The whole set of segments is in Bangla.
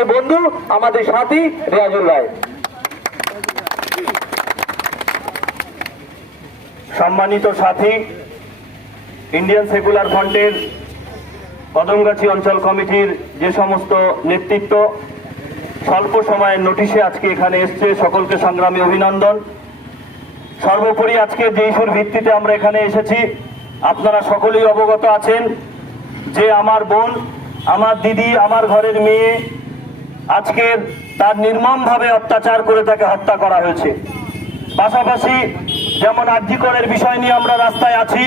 সংগ্রামী বন্ধু আমাদের সাথী রিয়াজুল ভাই। সম্মানিত সাথী, ইন্ডিয়ান সেকুলার ফ্রন্টের কদমগাছি অঞ্চল কমিটির যে সমস্ত নেতৃত্ব স্বল্প সময়ের নোটিশে আজকে এখানে এসছে, সকলকে সংগ্রামী অভিনন্দন। সর্বোপরি আজকে যে ইস্যুর ভিত্তিতে আমরা এখানে এসেছি, আপনারা সকলেই অবগত আছেন যে আমার বোন, আমার দিদি, আমার ঘরের মেয়ে আজকে তার নির্মমভাবে অত্যাচার করে তাকে হত্যা করা হয়েছে। পাশাপাশি যেমন আরজিকরের বিষয় নিয়ে আমরা রাস্তায় আছি,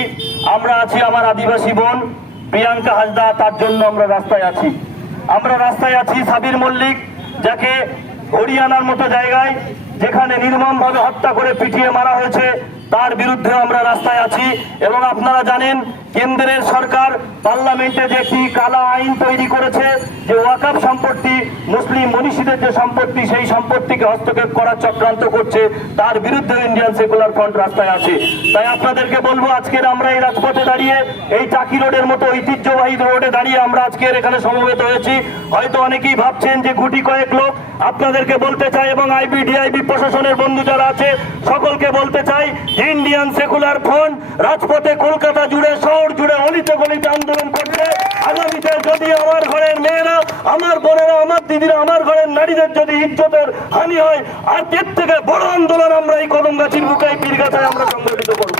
আমরা আছি আমার আদিবাসী বোন প্রিয়াঙ্কা হাসদা, তার জন্য আমরা রাস্তায় আছি। আমরা রাস্তায় আছি সাবির মল্লিক, যাকে হরিয়ানার মতো জায়গায় যেখানে নির্মমভাবে হত্যা করে পিটিয়ে মারা হয়েছে, তার বিরুদ্ধে আমরা রাস্তায় আছি। এবং আপনারা জানেন কেন্দ্রের সরকার পার্লামেন্টে যে একটি কালা আইন তৈরি করেছে যে ওয়াকফ সম্পত্তি, মুসলিম মনীষীদের যে সম্পত্তি, সেই সম্পত্তিকে হস্তক্ষেপ করার চক্রান্ত করছে, তার বিরুদ্ধে ইন্ডিয়ান সেকুলার ফ্রন্ট রাস্তায় আছে। তাই আপনাদেরকে বলবো, আজকের আমরা এই রাজপথে দাঁড়িয়ে, এই টাকি রোডের মতো ঐতিহ্যবাহী রোডে দাঁড়িয়ে আমরা আজকের এখানে সমবেত হয়েছি। হয়তো অনেকেই ভাবছেন যে গুটি কয়েক লোক, আপনাদেরকে বলতে চাই এবং আইবি প্রশাসনের বন্ধু যারা আছে সকলকে বলতে চাই, ইন্ডিয়ান সেকুলার ফ্রন্ট রাজপথে কলকাতা জুড়ে, শহর জুড়ে, অলিতে গলিতে আন্দোলন করছে। আগামীতে যদি আমার ঘরের মেয়েরা, আমার বোনেরা, আমার দিদিরা, আমার ঘরের নারীদের যদি ইজ্জতের হানি হয়, আর এর থেকে বড় আন্দোলন আমরা এই কদমগাছির বুকাই পীরগাছায় আমরা সংগঠিত করব।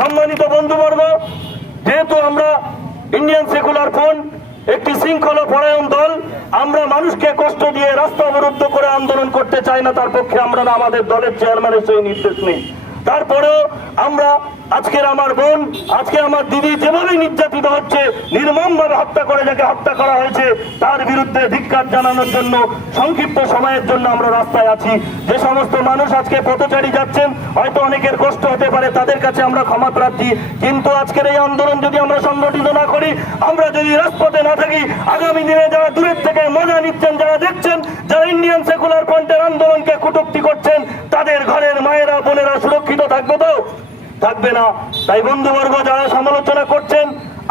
সম্মানিত বন্ধুবর্গ, যেহেতু আমরা ইন্ডিয়ান সেকুলার ফ্রন্ট একটি শৃঙ্খলা পরায়ণ দল, আমরা মানুষকে কষ্ট দিয়ে রাস্তা অবরুদ্ধ করে আন্দোলন করতে চাই না, তার পক্ষে আমরা না, আমাদের দলের চেয়ারম্যানের সেই নির্দেশ নেই। তারপরেও আমরা আজকের আমার বোন, আজকে আমার দিদি যেভাবে নির্যাতিত হচ্ছে, নির্মমভাবে হত্যা করে যাকে হত্যা করা হয়েছে, তার বিরুদ্ধে ধিক্কার জানানোর জন্য সংক্ষিপ্ত সময়ের জন্য আমরা রাস্তায় আছি। যে সমস্ত মানুষ আজকে পথচারী যাচ্ছেন, হয়তো অনেকের কষ্ট হতে পারে, তাদের কাছে আমরা ক্ষমা প্রার্থী। কিন্তু আজকের এই আন্দোলন যদি আমরা সংগঠিত না করি, আমরা যদি রাজপথে না থাকি, আগামী দিনে যারা দূরের থেকে মজা নিচ্ছেন, যারা দেখছেন, যারা ইন্ডিয়ান সেকুলার ফ্রন্টের আন্দোলনকে কটূক্তি করছেন, তাদের ঘরের মায়েরা, বোনেরা সুরক্ষিত থাকবে তো? থাকবে না। তাই বন্ধুবর্গ, যারা সমালোচনা করছেন,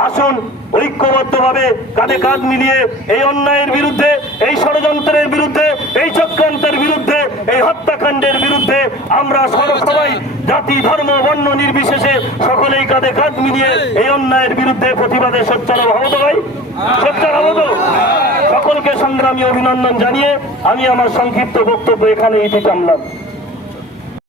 আসুন ঐক্যবদ্ধভাবে কাঁধে কাঁধ মিলিয়ে এই অন্যায়ের বিরুদ্ধে, এই ষড়যন্ত্রের বিরুদ্ধে, এই চক্রান্তের বিরুদ্ধে, এই হত্যাকাণ্ডের বিরুদ্ধে আমরা সবাই জাতি, ধর্ম, বর্ণ নির্বিশেষে সকলেই কাঁধে কাঁধ মিলিয়ে এই অন্যায়ের বিরুদ্ধে প্রতিবাদে সোচ্চার হব তো ভাই? সোচ্চার হব তো? সকলকে সংগ্রামী অভিনন্দন জানিয়ে আমি আমার সংক্ষিপ্ত বক্তব্য এখানে ইতি টানলাম।